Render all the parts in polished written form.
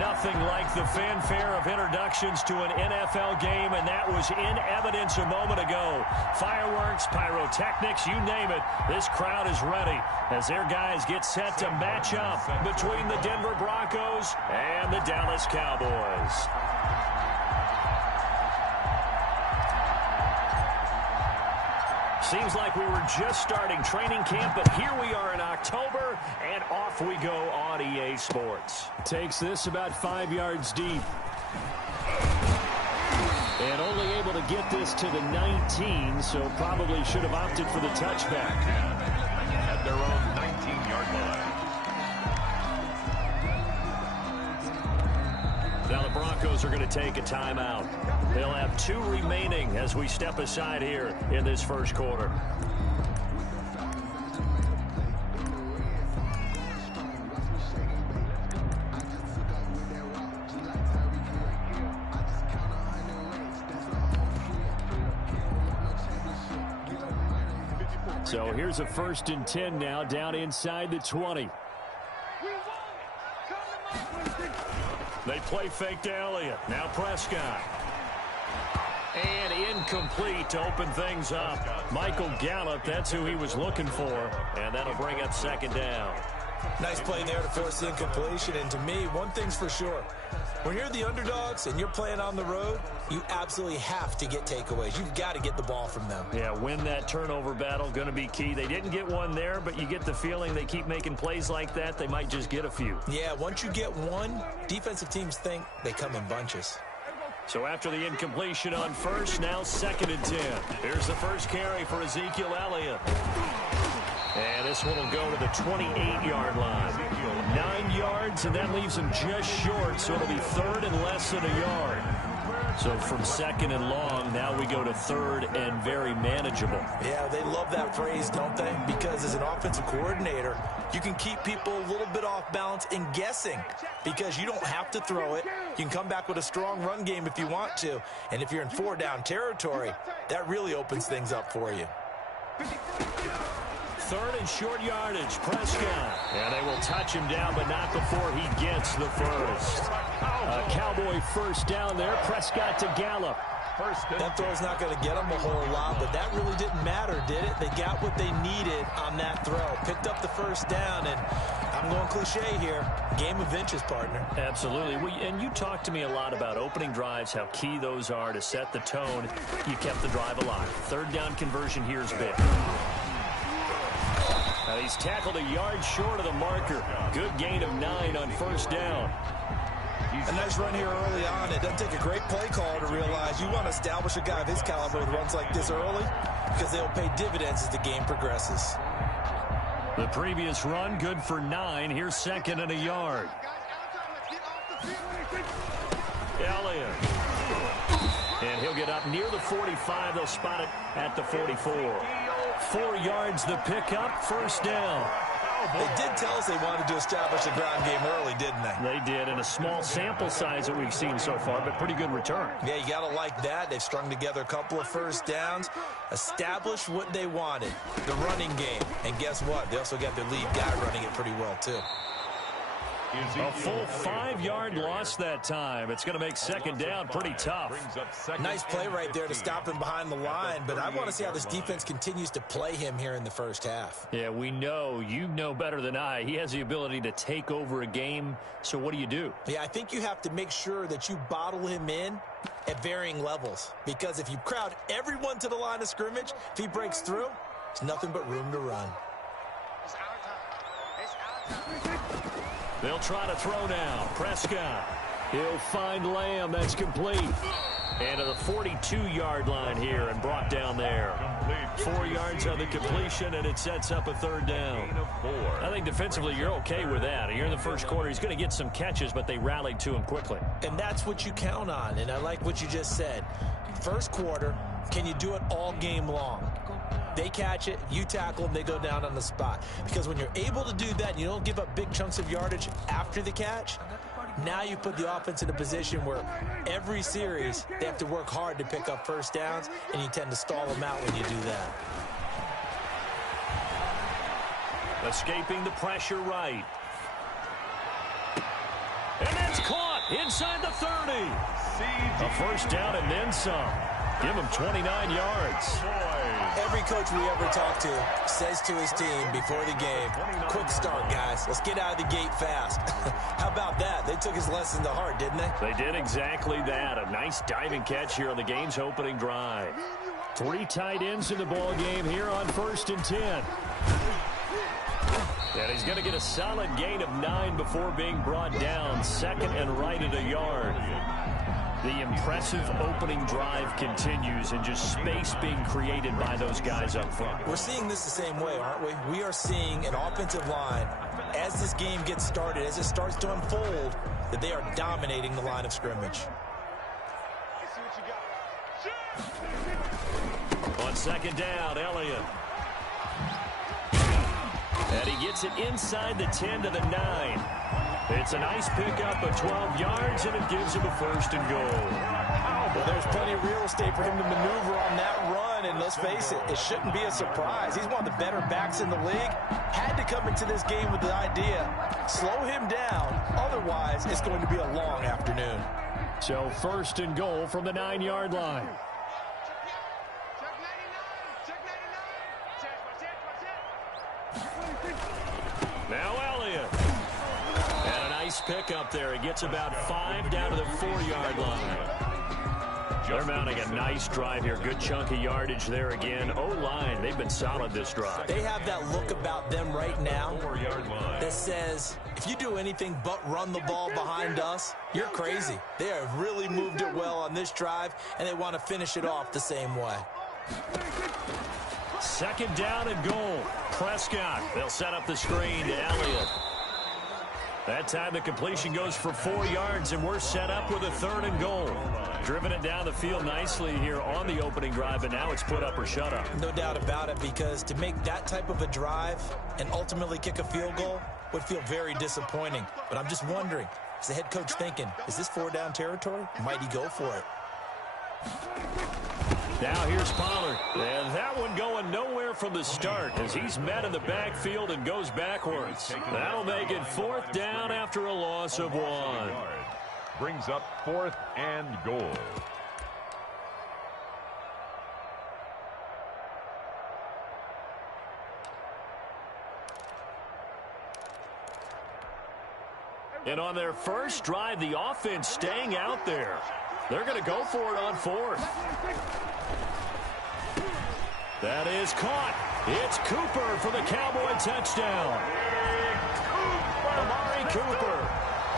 Nothing like the fanfare of introductions to an NFL game, and that was in evidence a moment ago. Fireworks, pyrotechnics, you name it. This crowd is ready as their guys get set to match up between the Denver Broncos and the Dallas Cowboys. Seems like we were just starting training camp, but here we are in October, and off we go on EA Sports. Takes this about 5 yards deep. And only able to get this to the 19, so probably should have opted for the touchback. At their own 19-yard line. Now the Broncos are going to take a timeout. They'll have 2 remaining as we step aside here in this first quarter. So here's a 1st and 10 now, down inside the 20. They play fake to Elliott. Now Prescott. And incomplete to open things up. Michael Gallup, that's who he was looking for. And that'll bring up 2nd down. Nice play there to force the incompletion. And to me, one thing's for sure. When you're the underdogs and you're playing on the road, you absolutely have to get takeaways. You've got to get the ball from them. Yeah, win that turnover battle, going to be key. They didn't get one there, but you get the feeling they keep making plays like that, they might just get a few. Yeah, once you get one, defensive teams think they come in bunches. So after the incompletion on 1st, now 2nd and 10. Here's the first carry for Ezekiel Elliott. And this one will go to the 28-yard line. 9 yards, and that leaves him just short, so it'll be 3rd and less than a yard. So from 2nd and long, now we go to 3rd and very manageable. Yeah, they love that phrase, don't they? Because as an offensive coordinator, you can keep people a little bit off balance and guessing because you don't have to throw it. You can come back with a strong run game if you want to. And if you're in 4-down territory, that really opens things up for you. 3rd and short yardage, Prescott. And they will touch him down, but not before he gets the first. A Cowboy 1st down there, Prescott to Gallup. That throw's not going to get them a whole lot, but that really didn't matter, did it? They got what they needed on that throw. Picked up the 1st down, and I'm going cliche here. Game of inches, partner. Absolutely. And you talked to me a lot about opening drives, how key those are to set the tone. You kept the drive alive. 3rd down conversion here is big. Now he's tackled a yard short of the marker. Good gain of 9 on 1st down. A nice run here early on. It doesn't take a great play call to realize you want to establish a guy of his caliber with runs like this early because they'll pay dividends as the game progresses. The previous run, good for 9. Here's 2nd and a yard. Elliott. And he'll get up near the 45. They'll spot it at the 44. 4 yards the pickup, 1st down. They did tell us they wanted to establish a ground game early, didn't they? They did, in a small sample size that we've seen so far, but pretty good return. Yeah, you got to like that. They've strung together a couple of 1st downs, established what they wanted, the running game. And guess what? They also got their lead guy running it pretty well, too. A full 5-yard loss that time. It's going to make 2nd down pretty tough. Nice play right there to stop him behind the line, but I want to see how this defense continues to play him here in the 1st half. Yeah, we know. You know better than I. He has the ability to take over a game, so what do? Yeah, I think you have to make sure that you bottle him in at varying levels, because if you crowd everyone to the line of scrimmage, if he breaks through, there's nothing but room to run. They'll try to throw now. Prescott. He'll find Lamb. That's complete. And to the 42-yard line here and brought down there. 4 yards on the completion, and it sets up a 3rd down. I think defensively you're okay with that. Here in the first quarter, he's going to get some catches, but they rallied to him quickly. And that's what you count on, and I like what you just said. First quarter, can you do it all game long? They catch it, you tackle them, they go down on the spot. Because when you're able to do that, and you don't give up big chunks of yardage after the catch, now you put the offense in a position where every series they have to work hard to pick up 1st downs, and you tend to stall them out when you do that. Escaping the pressure right. And that's caught. inside the 30. A first down and then some. Give him 29 yards. Every coach we ever talk to says to his team before the game, quick start, guys. Let's get out of the gate fast. How about that? They took his lesson to heart, didn't they? They did exactly that. A nice diving catch here on the game's opening drive. 3 tight ends in the ball game here on 1st and 10. And he's going to get a solid gain of 9 before being brought down. 2nd and right at a yard. The impressive opening drive continues, and just space being created by those guys up front. We're seeing this the same way, aren't we? We are seeing an offensive line, as this game gets started, as it starts to unfold, that they are dominating the line of scrimmage. On 2nd down, Elliott. And he gets it inside the 10 to the 9. It's a nice pickup of 12 yards, and it gives him a 1st and goal. Well, there's plenty of real estate for him to maneuver on that run, and let's face it, it shouldn't be a surprise. He's one of the better backs in the league. Had to come into this game with the idea, slow him down, otherwise it's going to be a long afternoon. So 1st and goal from the 9-yard line. Now Elliott. And a nice pick up there. He gets about 5 down to the 4-yard line. They're mounting a nice drive here. Good chunk of yardage there again. O-line, they've been solid this drive. They have that look about them right now that says, if you do anything but run the ball behind us, you're crazy. They have really moved it well on this drive, and they want to finish it off the same way. 2nd down and goal. Prescott, they'll set up the screen to Elliott. That time the completion goes for 4 yards, and we're set up with a 3rd and goal. Driven it down the field nicely here on the opening drive, and now it's put up or shut up. No doubt about it, because to make that type of a drive and ultimately kick a field goal would feel very disappointing. But I'm just wondering, is the head coach thinking, is this 4-down territory? Might he go for it? Now here's Pollard, and that one going nowhere from the start as he's met in the backfield and goes backwards. That'll make it 4th down after a loss of 1. Brings up 4th and goal. And on their first drive, the offense staying out there. They're going to go for it on 4th. That is caught. It's Cooper for the Cowboy touchdown. Amari Cooper,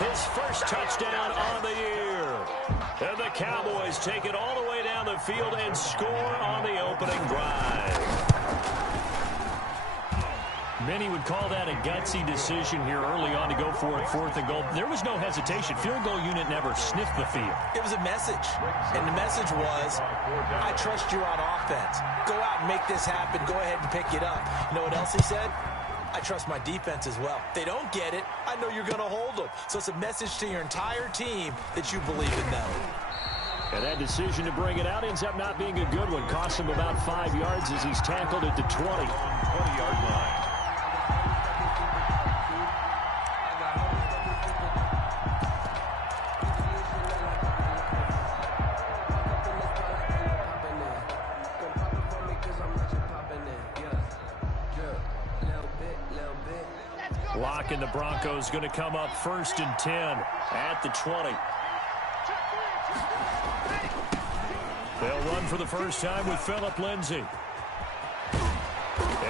his first touchdown on the year. And the Cowboys take it all the way down the field and score on the opening drive. Many would call that a gutsy decision here early on to go for it 4th and goal. There was no hesitation. Field goal unit never sniffed the field. It was a message, and the message was, I trust you on offense. Go out and make this happen. Go ahead and pick it up. You know what else he said? I trust my defense as well. If they don't get it, I know you're going to hold them. So it's a message to your entire team that you believe in them. And that decision to bring it out ends up not being a good one. Costs him about 5 yards as he's tackled at the 20. 20-yard line. Lock, and the Broncos going to come up 1st and 10 at the 20. They'll run for the first time with Phillip Lindsay.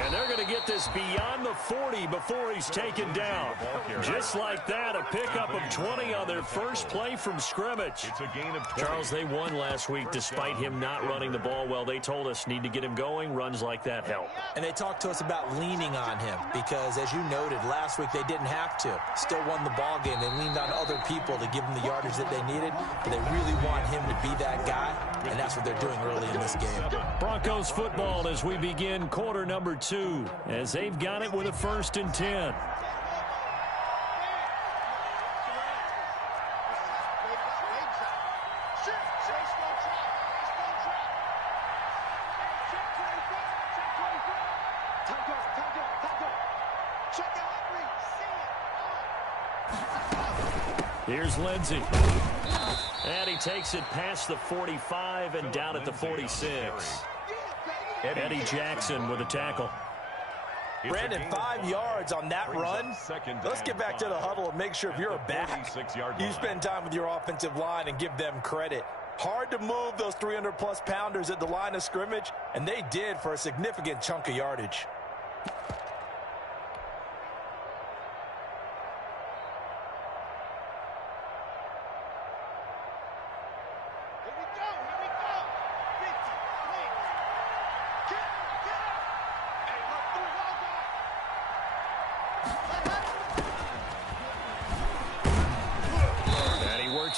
And they're going to get this beyond the 40 before he's taken down. Just like that, a pickup of 20 on their first play from scrimmage. It's a gain of 20. Charles, they won last week despite him not running the ball well. They told us need to get him going. Runs like that help. And they talked to us about leaning on him because, as you noted, last week they didn't have to. Still won the ball game. They leaned on other people to give them the yardage that they needed, but they really want him to be that guy, and that's what they're doing early in this game. Broncos football as we begin quarter number 2, as they've got it with a 1st and 10. Here's Lindsey. And he takes it past the 45 and down at the 46. Eddie Jackson with a tackle. Brandon, 5 yards on that run. Let's get back to the huddle and make sure if you're a back, you spend time with your offensive line and give them credit. Hard to move those 300-plus pounders at the line of scrimmage, and they did for a significant chunk of yardage.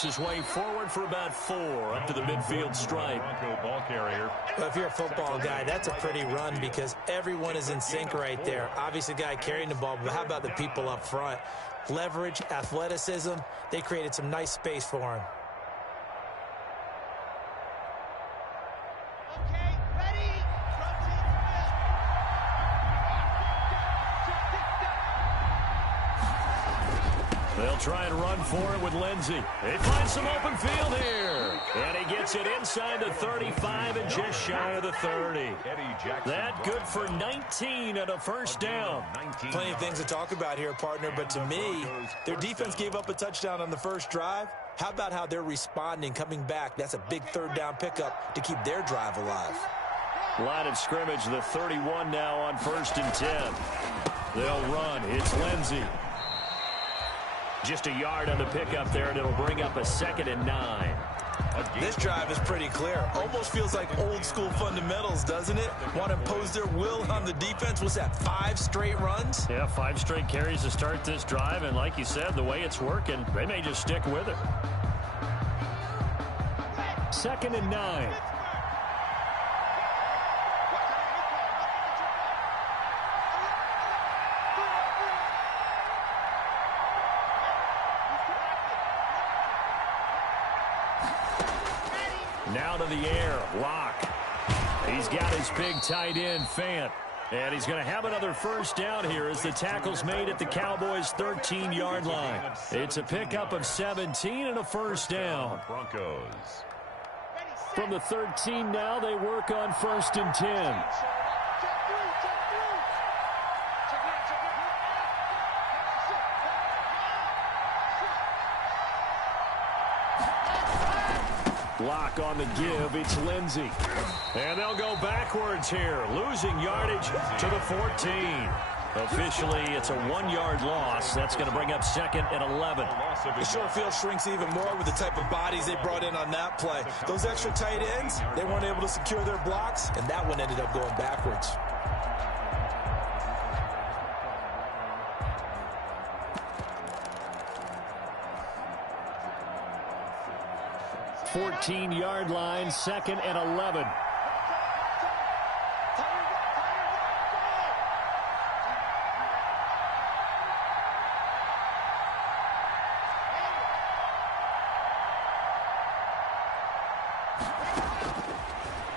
His way forward for about 4 up to the midfield stripe. Ball carrier. Well, if you're a football guy, that's a pretty run because everyone is in sync right there. Obviously, the guy carrying the ball, but how about the people up front? Leverage, athleticism, they created some nice space for him. They'll try and run for it with Lindsey. They find some open field here. And he gets it inside the 35 and just shy of the 30. That good for 19 and a first down. Plenty of things to talk about here, partner, but to me, their defense gave up a touchdown on the first drive. How about how they're responding, coming back? That's a big third down pickup to keep their drive alive. Line of scrimmage, the 31 now on 1st and 10. They'll run. It's Lindsey. Just a yard on the pickup there, and it'll bring up a 2nd and 9. This drive is pretty clear. Almost feels like old school fundamentals, doesn't it? Want to impose their will on the defense. What's that, 5 straight runs? Yeah, 5 straight carries to start this drive, and like you said, the way it's working, they may just stick with it. 2nd and 9. Now to the air, Locke. He's got his big tight end, Fant. And he's going to have another first down here as the tackle's made at the Cowboys' 13-yard line. It's a pickup of 17 and a first down. Broncos. From the 13 now, they work on 1st and 10. Locke on the give. It's Lindsey. And they'll go backwards here, losing yardage to the 14. Officially, it's a 1-yard loss. That's going to bring up 2nd and 11. The short field shrinks even more with the type of bodies they brought in on that play. Those extra tight ends, they weren't able to secure their blocks, and that one ended up going backwards. Fourteen-yard line, 2nd and 11.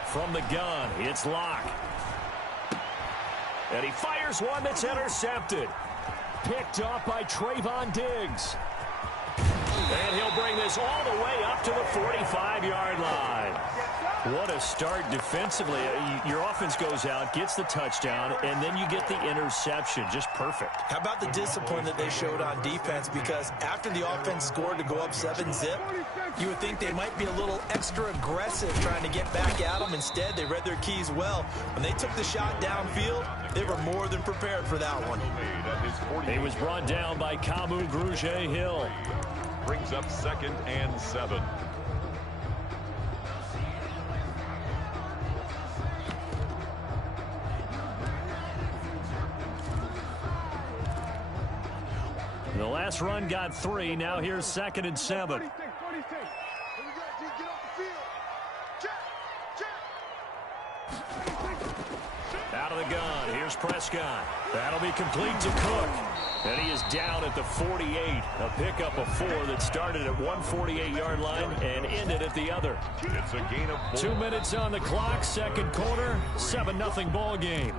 From the gun, it's Locke. And he fires one that's intercepted. Picked off by Trayvon Diggs. And he'll bring this all the way up to the 45-yard line. What a start defensively. Your offense goes out, gets the touchdown, and then you get the interception. Just perfect. How about the discipline that they showed on defense? Because after the offense scored to go up 7-zip, you would think they might be a little extra aggressive trying to get back at them. Instead, they read their keys well. When they took the shot downfield, they were more than prepared for that one. He was brought down by Kamu Grugier-Hill. Brings up 2nd and 7. The last run got 3. Now here's 2nd and 7. Out of the gun. Here's Prescott. That'll be complete to Cook. And he is down at the 48. A pickup of 4 that started at one 48-yard line and ended at the other. It's a gain of 4. 2 minutes on the clock, second quarter, 7-0 ball game.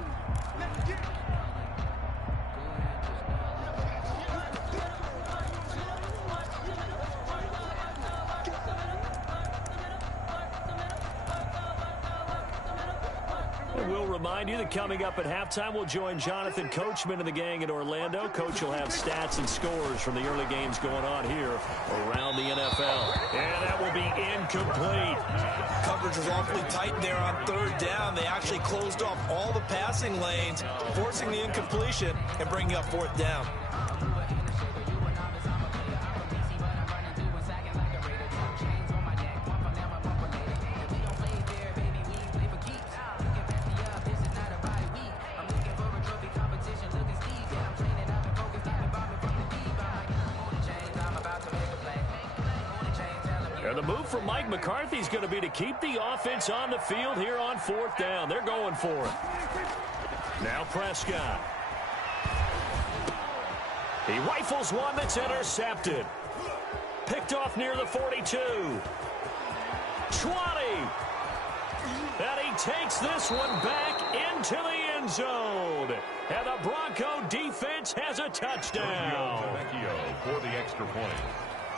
We'll remind you that coming up at halftime, we'll join Jonathan Coachman and the gang in Orlando. Coach will have stats and scores from the early games going on here around the NFL. And that will be incomplete. Coverage was awfully tight there on third down. They actually closed off all the passing lanes, forcing the incompletion and bringing up fourth down. And the move from Mike McCarthy is going to be to keep the offense on the field here on fourth down. They're going for it. Now Prescott. He rifles one that's intercepted. Picked off near the 42. 20. And he takes this one back into the end zone. And the Bronco defense has a touchdown. For the extra point.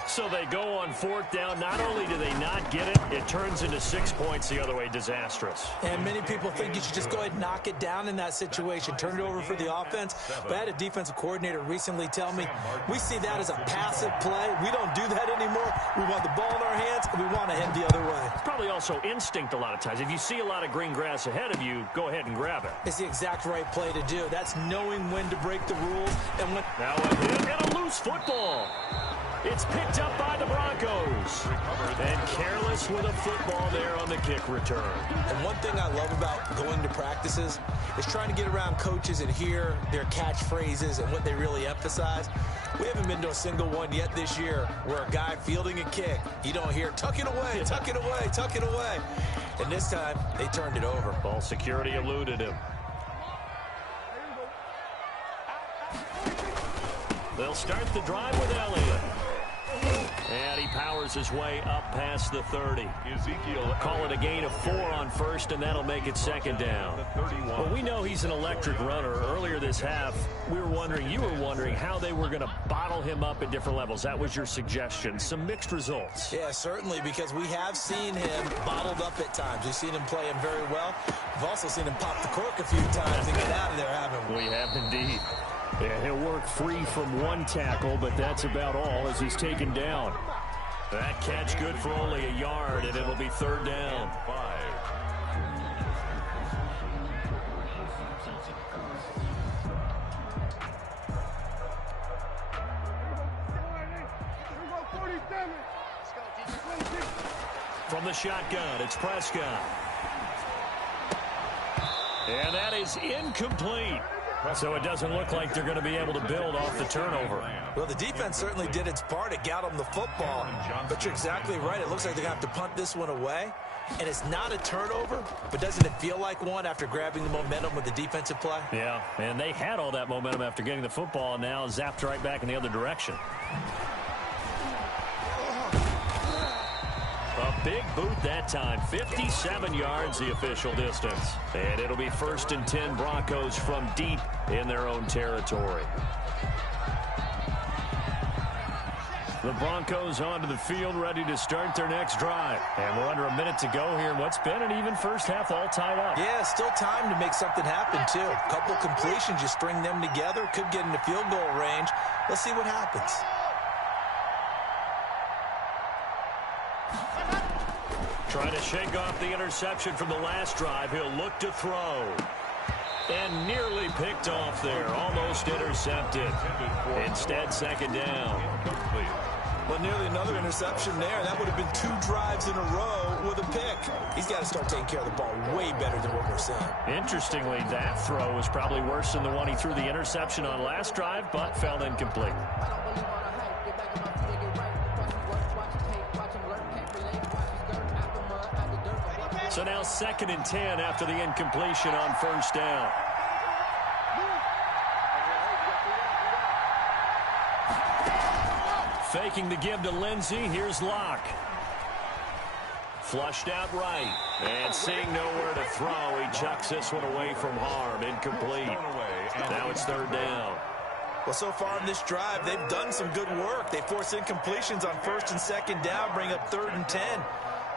So they go on fourth down. Not only do they not get it, it turns into 6 points the other way. Disastrous. And many people think you should just go ahead and knock it down in that situation. Turn it over for the offense. But I had a defensive coordinator recently tell me, we see that as a passive play. We don't do that anymore. We want the ball in our hands, and we want to head the other way. It's probably also instinct a lot of times. If you see a lot of green grass ahead of you, go ahead and grab it. It's the exact right play to do. That's knowing when to break the rules. And when now a hit and a loose football. It's picked up by the Broncos. And careless with a football there on the kick return. And one thing I love about going to practices is trying to get around coaches and hear their catchphrases and what they really emphasize. We haven't been to a single one yet this year where a guy fielding a kick, you don't hear, tuck it away, tuck it away, tuck it away. And this time, they turned it over. Ball security eluded him. They'll start the drive with Elliott. And he powers his way up past the 30. Ezekiel. Call it a gain of 4 on first, and that'll make it second down. Well, we know he's an electric runner. Earlier this half, you were wondering how they were going to bottle him up at different levels. That was your suggestion. Some mixed results. Yeah, certainly, because we have seen him bottled up at times. We've seen him play him very well. We've also seen him pop the cork a few times and get out of there, haven't we? We have indeed. Yeah, he'll work free from one tackle, but that's about all as he's taken down. That catch good for only a yard, and it'll be third down. 5. From the shotgun, it's Prescott. And that is incomplete. So it doesn't look like they're going to be able to build off the turnover. Well, the defense certainly did its part. It got them the football. But you're exactly right. It looks like they're going to have to punt this one away. And it's not a turnover, but doesn't it feel like one after grabbing the momentum with the defensive play? Yeah, and they had all that momentum after getting the football, and now zapped right back in the other direction. A big boot that time. 57 yards the official distance. And it'll be 1st and 10 Broncos from deep in their own territory. The Broncos onto the field ready to start their next drive. And we're under a minute to go here in what's been an even first half all tied up. Yeah, still time to make something happen, too. A couple completions, you string them together, could get into field goal range. Let's see what happens. Trying to shake off the interception from the last drive. He'll look to throw. And nearly picked off there. Almost intercepted. Instead, second down. Well, nearly another interception there. That would have been 2 drives in a row with a pick. He's got to start taking care of the ball way better than what we're seeing. Interestingly, that throw was probably worse than the one he threw the interception on last drive, but fell incomplete. So now 2nd and 10 after the incompletion on first down. Faking the give to Lindsey. Here's Locke. Flushed out right. And seeing nowhere to throw, he chucks this one away from harm. Incomplete. Now it's third down. Well, so far in this drive, they've done some good work. They force incompletions on 1st and 2nd down, bring up 3rd and 10.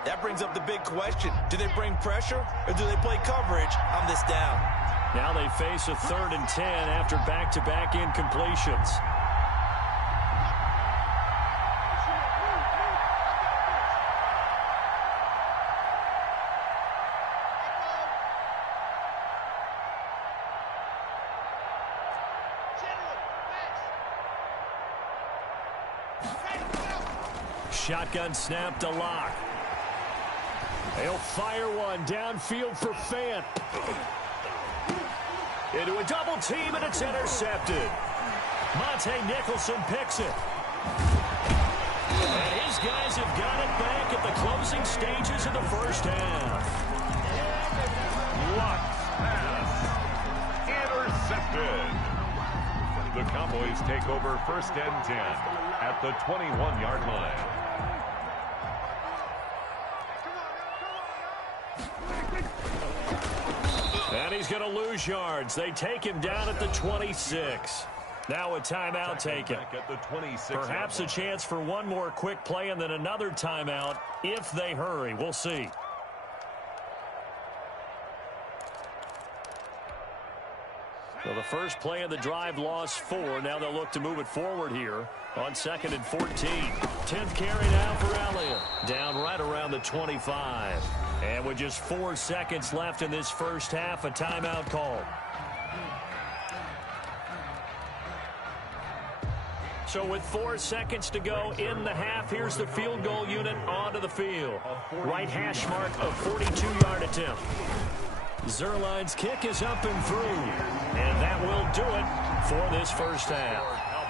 That brings up the big question. Do they bring pressure or do they play coverage on this down? Now they face a 3rd and 10 after back-to-back incompletions. Shotgun snap to Locke. He'll fire one downfield for Fant. Into a double team, and it's intercepted. Monte Nicholson picks it. And his guys have got it back at the closing stages of the first half. Locke pass intercepted. The Cowboys take over 1st and 10 at the 21-yard line. And he's going to lose yards. They take him down at the 26. Now a timeout taken. At the 26. Perhaps a chance for one more quick play and then another timeout if they hurry. We'll see. So the first play of the drive lost 4. Now they'll look to move it forward here on 2nd and 14. 10th carry now for Elliott. Down right around the 25. And with just 4 seconds left in this first half, a timeout called. So with 4 seconds to go in the half, here's the field goal unit onto the field. Right hash mark of 42-yard attempt. Zerline's kick is up and through. And that will do it for this first half.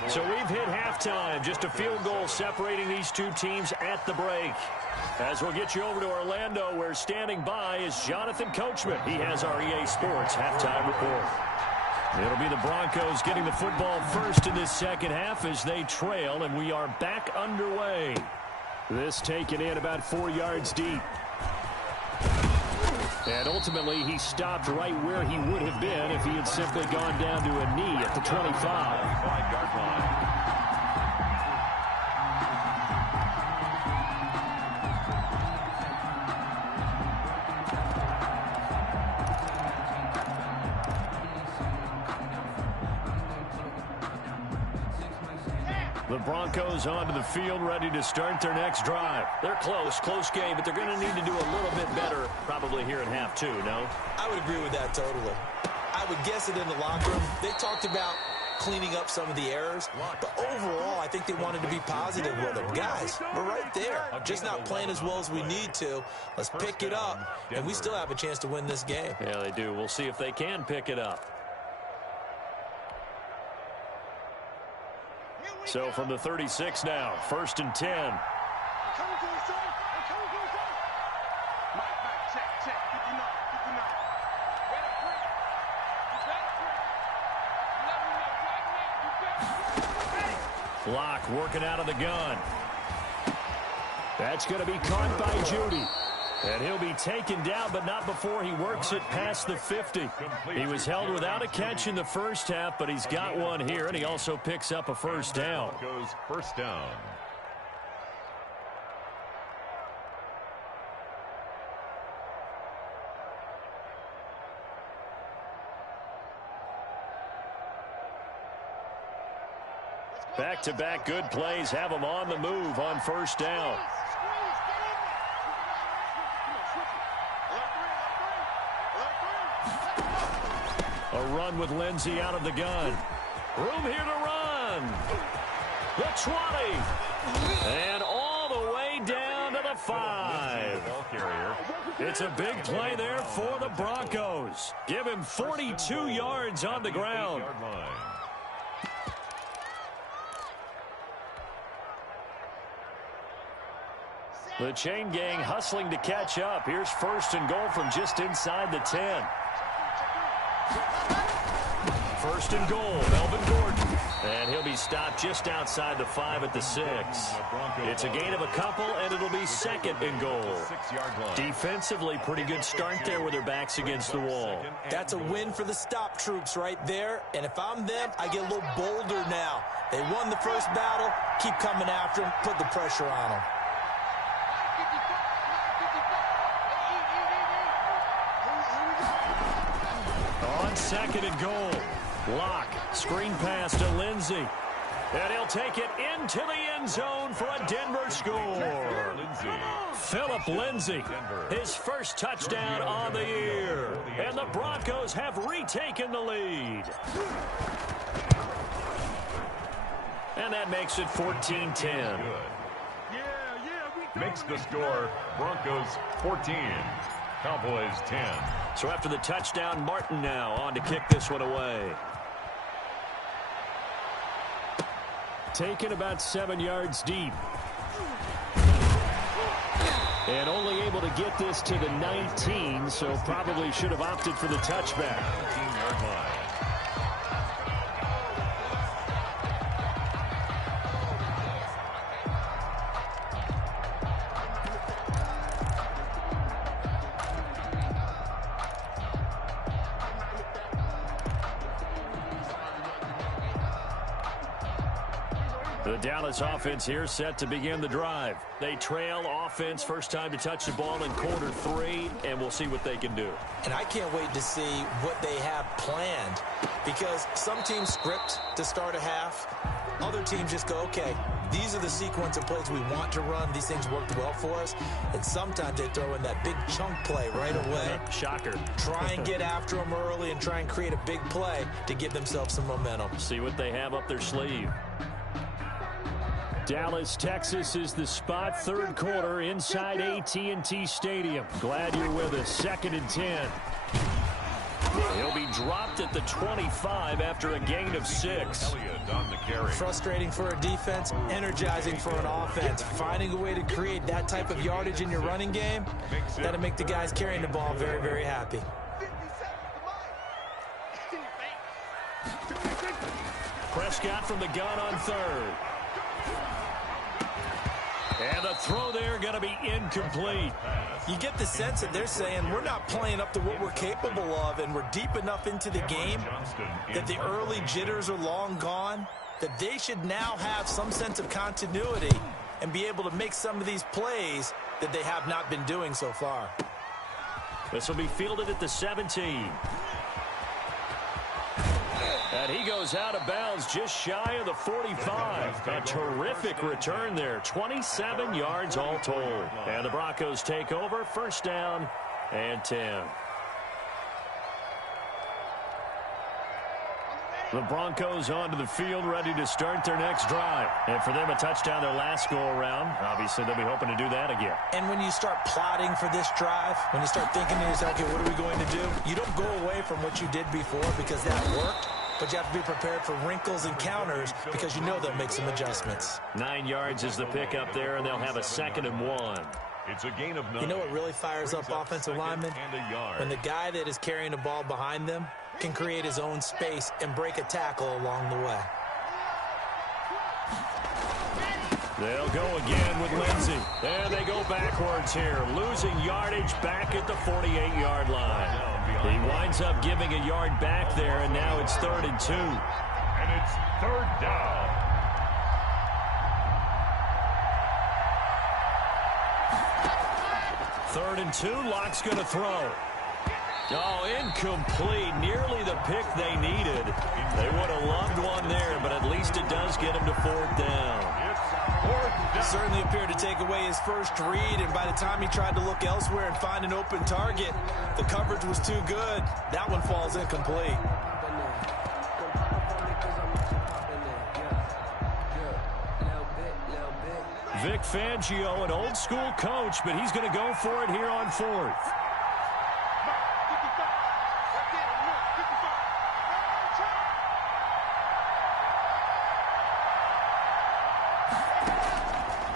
So we've hit halftime. Just a field goal separating these two teams at the break. As we'll get you over to Orlando, where standing by is Jonathan Coachman. He has our EA Sports halftime report. It'll be the Broncos getting the football first in this second half as they trail, and we are back underway. This taken in about 4 yards deep. And ultimately, he stopped right where he would have been if he had simply gone down to a knee at the 25-yard line. The Broncos onto the field, ready to start their next drive. They're close game, but they're going to need to do a little bit better probably here in half 2, no? I would agree with that totally. I would guess it in the locker room. They talked about cleaning up some of the errors, but overall, I think they wanted to be positive with them. Guys, we're right there. Just not playing as well as we need to. Let's pick it up, and we still have a chance to win this game. Yeah, they do. We'll see if they can pick it up. So from the 36 now, 1st and 10. Locke working out of the gun. That's going to be caught by Judy. And he'll be taken down, but not before he works it past the 50. He was held without a catch in the first half, but he's got one here, and he also picks up a first down. Goes first down. Back-to-back good plays have him on the move on first down. A run with Lindsey out of the gun. Room here to run. The 20. And all the way down to the 5. It's a big play there for the Broncos. Give him 42 yards on the ground. The chain gang hustling to catch up. Here's 1st and goal from just inside the 10. 1st and goal, Melvin Gordon. And he'll be stopped just outside the 5 at the 6. It's a gain of a couple, and it'll be 2nd and goal. Defensively, pretty good start there with their backs against the wall. That's a win for the stop troops right there. And if I'm them, I get a little bolder now. They won the first battle. Keep coming after them. Put the pressure on them. second and goal. Lock, screen pass to Lindsey. And he'll take it into the end zone for a Denver score. Philip Lindsey, his first touchdown on the year. And the Broncos have retaken the lead. And that makes it 14-10. Makes the score Broncos 14, Cowboys 10. So after the touchdown, Martin now on to kick this one away. Taken about 7 yards deep. And only able to get this to the 19, so probably should have opted for the touchback. 19-yard line. The Dallas offense here set to begin the drive. They trail offense, first time to touch the ball in quarter 3, and we'll see what they can do. And I can't wait to see what they have planned, because some teams script to start a half. Other teams just go, okay, these are the sequence of plays we want to run. These things worked well for us. And sometimes they throw in that big chunk play right away. Shocker. Try and get after them early and try and create a big play to give themselves some momentum. See what they have up their sleeve. Dallas, Texas is the spot, third quarter inside AT&T Stadium. Glad you're with us. 2nd and 10. He'll be dropped at the 25 after a gain of 6. Frustrating for a defense, energizing for an offense. Finding a way to create that type of yardage in your running game, that'll make the guys carrying the ball very, very happy. Prescott from the gun on third. And the throw there going to be incomplete. You get the sense that they're saying we're not playing up to what we're capable of, and we're deep enough into the game that the early jitters are long gone, that they should now have some sense of continuity and be able to make some of these plays that they have not been doing so far. This will be fielded at the 17. And he goes out of bounds just shy of the 45. A terrific return there. 27 yards all told. And the Broncos take over. First down and 10. The Broncos onto the field, ready to start their next drive. And for them, a touchdown their last go-around. Obviously, they'll be hoping to do that again. And when you start plotting for this drive, when you start thinking to yourself, okay, what are we going to do? You don't go away from what you did before because that worked. But you have to be prepared for wrinkles and counters because you know they'll make some adjustments. 9 yards is the pickup there, and they'll have a 2nd and 1. It's a gain of 9. You know what really fires up offensive linemen? When the guy that is carrying the ball behind them can create his own space and break a tackle along the way. They'll go again with Lindsey. And they go backwards here, losing yardage back at the 48-yard line. He winds up giving a yard back there, and now it's 3rd and 2. And it's 3rd down. Third and 2, Lock's going to throw. Oh, incomplete. Nearly the pick they needed. They would have loved one there, but at least it does get him to 4th down. Certainly appeared to take away his first read, and by the time he tried to look elsewhere and find an open target, the coverage was too good. That one falls incomplete. Vic Fangio, an old-school coach, but he's going to go for it here on 4th.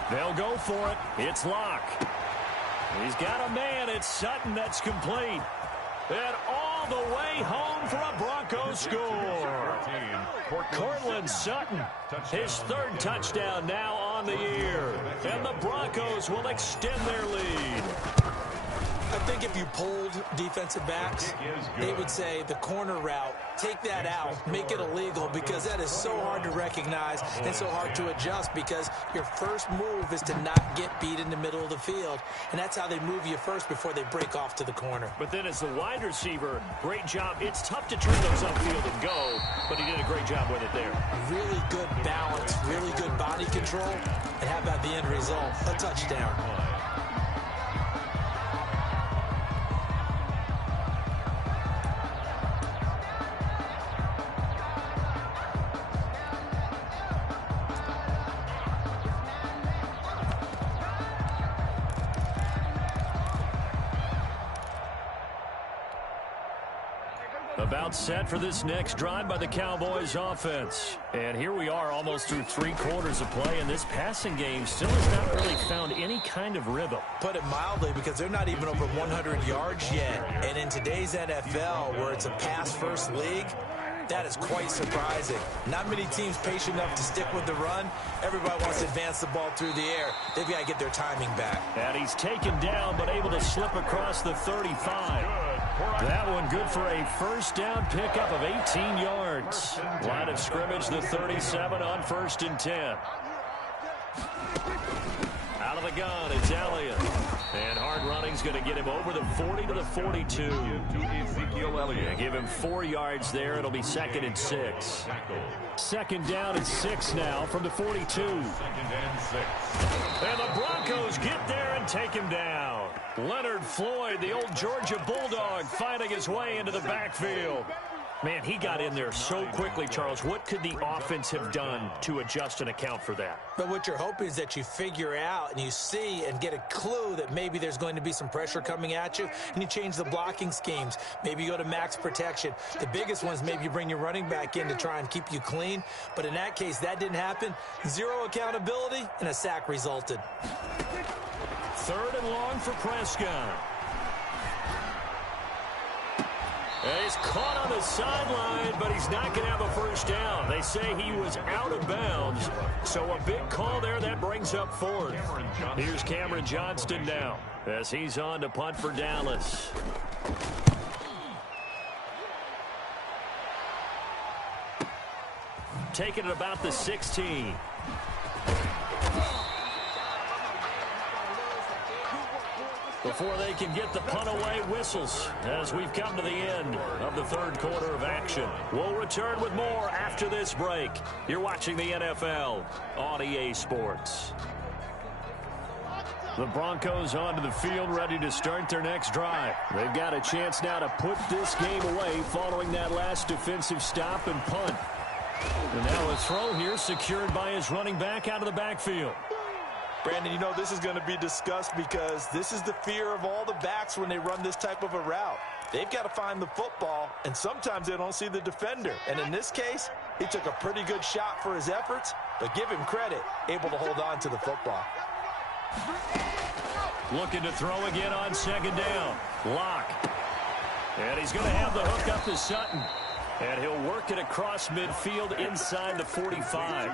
They'll go for it. It's Lock. He's got a man. It's Sutton that's complete. And all the way home for a Broncos score. Cortland Sutton, his 3rd touchdown now on the year. And the Broncos will extend their lead. I think if you polled defensive backs, they would say the corner route, take that out, make it illegal, because that is so hard to recognize and so hard to adjust, because your first move is to not get beat in the middle of the field, and that's how they move you first before they break off to the corner. But then as the wide receiver, great job. It's tough to turn those upfield and go, but he did a great job with it there. Really good balance, really good body control, and how about the end result? A touchdown. About set for this next drive by the Cowboys offense. And here we are almost through 3 quarters of play, and this passing game still has not really found any kind of rhythm. Put it mildly, because they're not even over 100 yards yet. And in today's NFL, where it's a pass-first league, that is quite surprising. Not many teams patient enough to stick with the run. Everybody wants to advance the ball through the air. They've got to get their timing back. And he's taken down, but able to slip across the 35. That one good for a first down pickup of 18 yards. Line of scrimmage, the 37 on 1st and 10. Out of the gun, it's Elliott. And hard running's going to get him over the 40 to the 42. Ezekiel Elliott. Give him 4 yards there. It'll be 2nd and 6. Second down and 6 now from the 42. 2nd and 6. And the Broncos get there and take him down. Leonard Floyd, the old Georgia Bulldog, fighting his way into the backfield. Man, he got in there so quickly, Charles. What could the offense have done to adjust and account for that? But what you're hoping is that you figure out and you see and get a clue that maybe there's going to be some pressure coming at you, and you change the blocking schemes. Maybe you go to max protection. The biggest ones, maybe you bring your running back in to try and keep you clean. But in that case, that didn't happen. 0 accountability, and a sack resulted. 3rd and long for Prescott. And he's caught on the sideline, but he's not going to have a first down. They say he was out of bounds. So a big call there. That brings up 4th. Here's Cameron Johnston now as he's on to punt for Dallas. Taking it about the 16. Before they can get the punt away, whistles as we've come to the end of the 3rd quarter of action. We'll return with more after this break. You're watching the NFL on EA Sports. The Broncos onto the field, ready to start their next drive. They've got a chance now to put this game away following that last defensive stop and punt. And now a throw here secured by his running back out of the backfield. Brandon, you know this is going to be discussed because this is the fear of all the backs when they run this type of a route. They've got to find the football, and sometimes they don't see the defender. And in this case, he took a pretty good shot for his efforts, but give him credit, able to hold on to the football. Looking to throw again on 2nd down. Lock. And he's going to have the hook up to Sutton. And he'll work it across midfield inside the 45.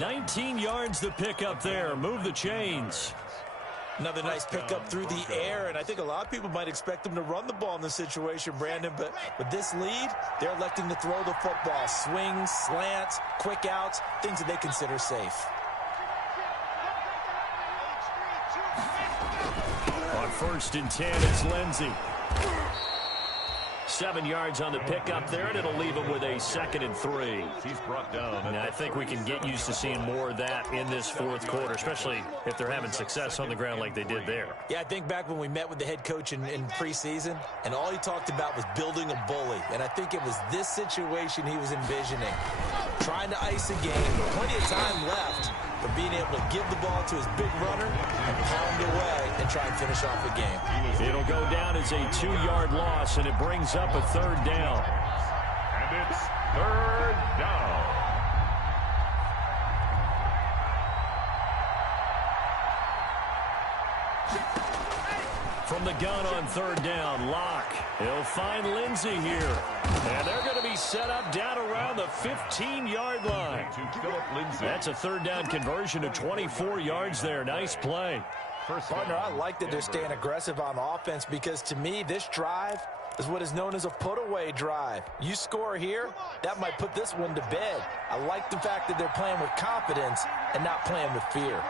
19 yards the pickup there. Move the chains. Another nice pickup through the air, and I think a lot of people might expect them to run the ball in this situation, Brandon, but with this lead, they're electing to throw the football. Swings, slants, quick outs, things that they consider safe. On 1st and 10, it's Lindsey. 7 yards on the pickup there, and it'll leave him with a 2nd and 3. He's brought down. And I think we can get used to seeing more of that in this 4th quarter, especially if they're having success on the ground like they did there. Yeah, I think back when we met with the head coach in preseason, and all he talked about was building a bully. And I think it was this situation he was envisioning. Trying to ice a game, plenty of time left, but being able to give the ball to his big runner and pound away and try and finish off the game. It'll go down as a 2-yard loss, and it brings up a 3rd down. And it's 3rd down. From the gun on 3rd down, Locke. He'll find Lindsey here. And they're going to be set up down around the 15-yard line. To Philip Lindsey. That's a 3rd down conversion to 24 yards there. Nice play. Partner, I like that they're staying aggressive on offense because, to me, this drive is what is known as a put-away drive. You score here, that might put this one to bed. I like the fact that they're playing with confidence and not playing with fear.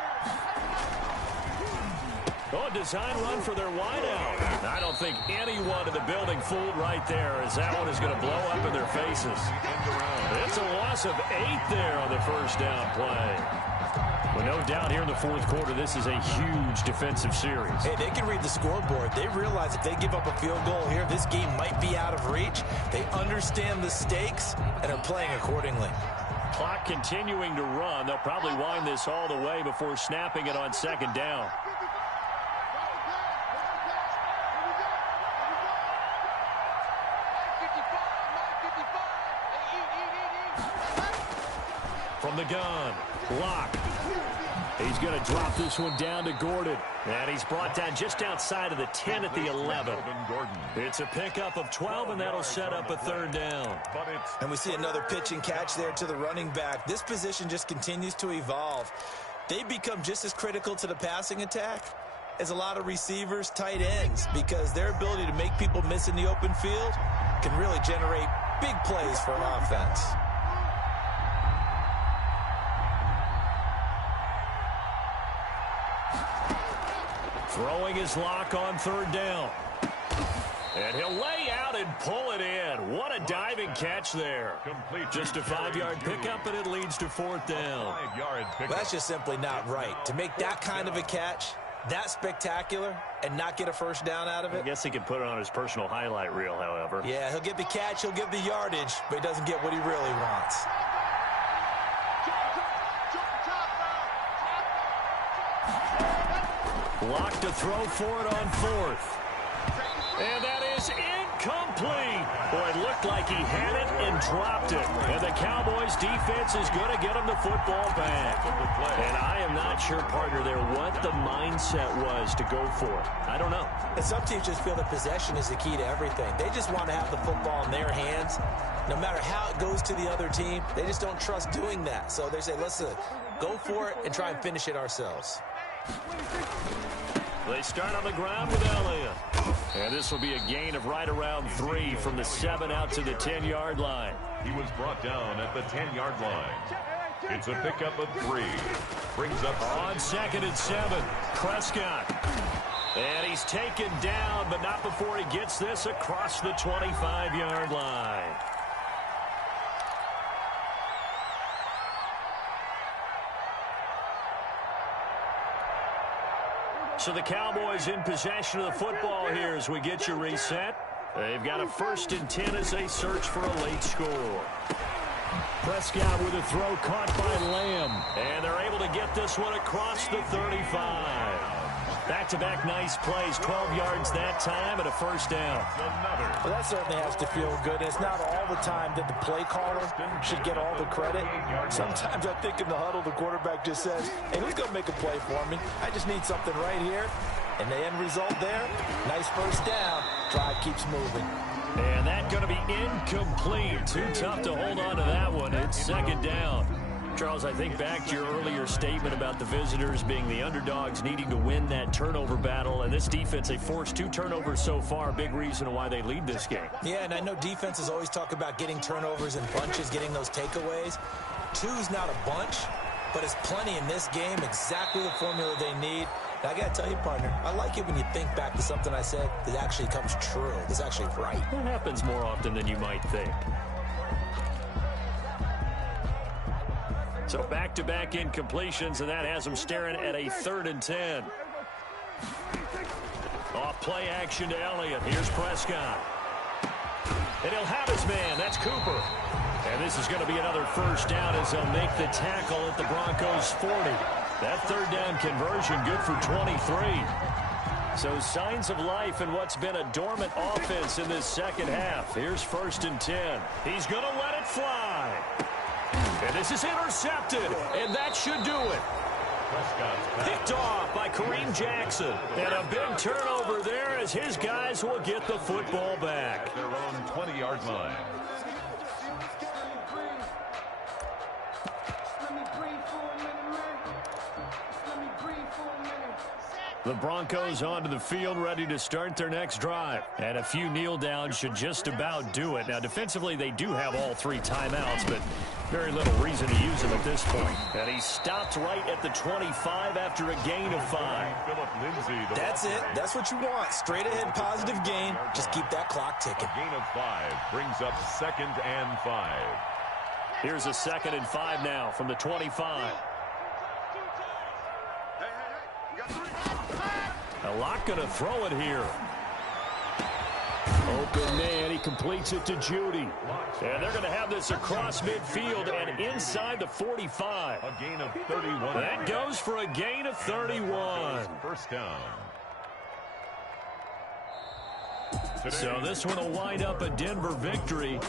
Oh, design run for their wideout. I don't think anyone in the building fooled right there, as that one is going to blow up in their faces. It's a loss of 8 there on the first down play. Well, no doubt here in the fourth quarter, this is a huge defensive series. Hey, they can read the scoreboard. They realize if they give up a field goal here, this game might be out of reach. They understand the stakes and are playing accordingly. Clock continuing to run. They'll probably wind this all the way before snapping it on second down. From the gun, Locke. He's going to drop this one down to Gordon. And he's brought down just outside of the 10 at the 11. It's a pickup of 12, and that'll set up a third down. And we see another pitch and catch there to the running back. This position just continues to evolve. They become just as critical to the passing attack as a lot of receivers, tight ends, because their ability to make people miss in the open field can really generate big plays for an offense. Throwing his lock on third down. And he'll lay out and pull it in. What a diving catch there. Just a 5-yard pickup, and it leads to fourth down. Well, that's just simply not right. To make that kind of a catch, that spectacular, and not get a first down out of it. I guess he could put it on his personal highlight reel, however. Yeah, he'll get the catch, he'll get the yardage, but he doesn't get what he really wants. Lock to throw for it on fourth. And that is incomplete. Boy, it looked like he had it and dropped it. And the Cowboys defense is going to get him the football back. And I am not sure, partner, there what the mindset was to go for it. I don't know. And some teams just feel that possession is the key to everything. They just want to have the football in their hands. No matter how it goes to the other team, they just don't trust doing that. So they say, listen, go for it and try and finish it ourselves. They start on the ground with Elliott. And this will be a gain of right around 3 from the 7 out to the 10-yard line. He was brought down at the 10-yard line. It's a pickup of 3. Brings up on 2nd and 7. Prescott. And he's taken down, but not before he gets this across the 25-yard line. So the Cowboys in possession of the football here as we get you reset. They've got a 1st and 10 as they search for a late score. Prescott with a throw caught by Lamb. And they're able to get this one across the 35. Back-to-back nice plays, 12 yards that time and a first down. Well, that certainly has to feel good. It's not all the time that the play caller should get all the credit. Sometimes I think in the huddle, the quarterback just says, hey, who's going to make a play for me? I just need something right here. And the end result there, nice first down. Drive keeps moving. And that's going to be incomplete. Too tough to hold on to that one. It's 2nd down. Charles, I think back to your earlier statement about the visitors being the underdogs needing to win that turnover battle. And this defense, they forced 2 turnovers so far. Big reason why they lead this game. Yeah, and I know defenses always talk about getting turnovers in bunches, getting those takeaways. 2's not a bunch, but it's plenty in this game. Exactly the formula they need. And I got to tell you, partner, I like it when you think back to something I said that actually comes true. It's actually right. It happens more often than you might think. So back-to-back incompletions, and that has them staring at a 3rd and 10. Off play action to Elliott. Here's Prescott. And he'll have his man. That's Cooper. And this is going to be another first down as they'll make the tackle at the Broncos' 40. That 3rd down conversion good for 23. So signs of life in what's been a dormant offense in this second half. Here's 1st and 10. He's going to let it fly. And this is intercepted, and that should do it. Picked off by Kareem Jackson. And a big turnover there as his guys will get the football back. At their own 20-yard line. The Broncos onto the field, ready to start their next drive. And a few kneel downs should just about do it. Now, defensively, they do have all 3 timeouts, but very little reason to use them at this point. And he stopped right at the 25 after a gain of 5. That's it. That's what you want. Straight ahead positive gain. Just keep that clock ticking. A gain of 5 brings up 2nd and 5. Here's a 2nd and 5 now from the 25. A lot going to throw it here. Open man, he completes it to Judy. And they're going to have this across midfield and inside the 45. A gain of 31. That goes for a gain of 31. First down. So this one will wind up a Denver victory.